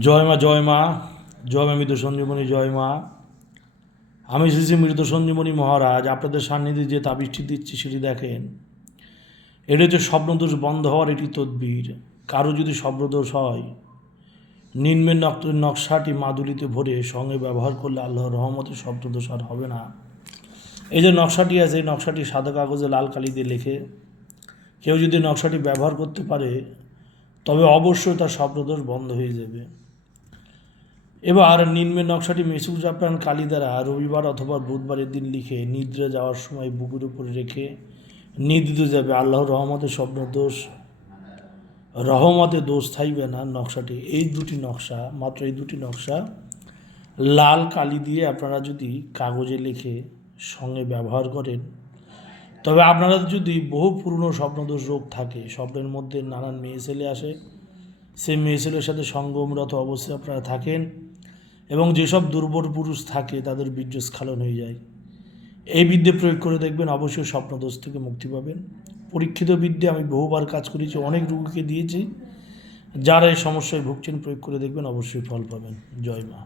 জয় মা জয় মা জয় মা মৃত সঞ্জীবনী, জয় মা। আমি শ্রী শ্রী মৃত সঞ্জীবনী মহারাজ, আপনাদের সান্নিধ্যে যে তাবিষ্টি দিচ্ছি সেটি দেখেন। এটা হচ্ছে স্বপ্নদোষ বন্ধ হওয়ার এটি তদ্বির। কারও যদি স্বপ্নদোষ হয় নিম্নের নক নকশাটি মাদুলিতে ভরে সঙ্গে ব্যবহার করলে আল্লাহর রহমতে স্বপ্নদোষ আর হবে না। এই যে নকশাটি আছে, এই নকশাটি সাদা কাগজে লাল কালি দিয়ে লেখে। কেউ যদি নকশাটি ব্যবহার করতে পারে, তবে অবশ্যই তার স্বপ্নদোষ বন্ধ হয়ে যাবে। এবার নিম্নের নকশাটি মেসুক জাপান কালী দ্বারা রবিবার অথবা বুধবারের দিন লিখে নিদ্রা যাওয়ার সময় বুকের উপরে রেখে নিদ্রিত যাবে আল্লাহর রহমতে স্বপ্ন দোষ। রহমতে দোষ থাকবে না নকশাটি। এই দুটি নকশা, মাত্র এই দুটি নকশা লাল কালি দিয়ে আপনারা যদি কাগজে লিখে সঙ্গে ব্যবহার করেন, তবে আপনারা যদি বহু পুরনো স্বপ্নদোষ রোগ থাকে, স্বপ্নের মধ্যে নানান মেয়ে ছেলে আসে। সেই মেয়ে ছেলের সাথে সঙ্গমরত অবস্থায় আপনারা থাকেন। এবং যেসব দুর্বল পুরুষ থাকে, তাদের বীর্যস্খলন হয়ে যায়। এই বিদ্যে প্রয়োগ করে দেখবেন অবশ্যই স্বপ্নদোষ থেকে মুক্তি পাবেন। পরীক্ষিত বিদ্যে আমি বহুবার কাজ করেছি, অনেক রোগীকে দিয়েছি। যারা এই সমস্যায় ভুগছেন, প্রয়োগ করে দেখবেন অবশ্যই ফল পাবেন। জয় মা।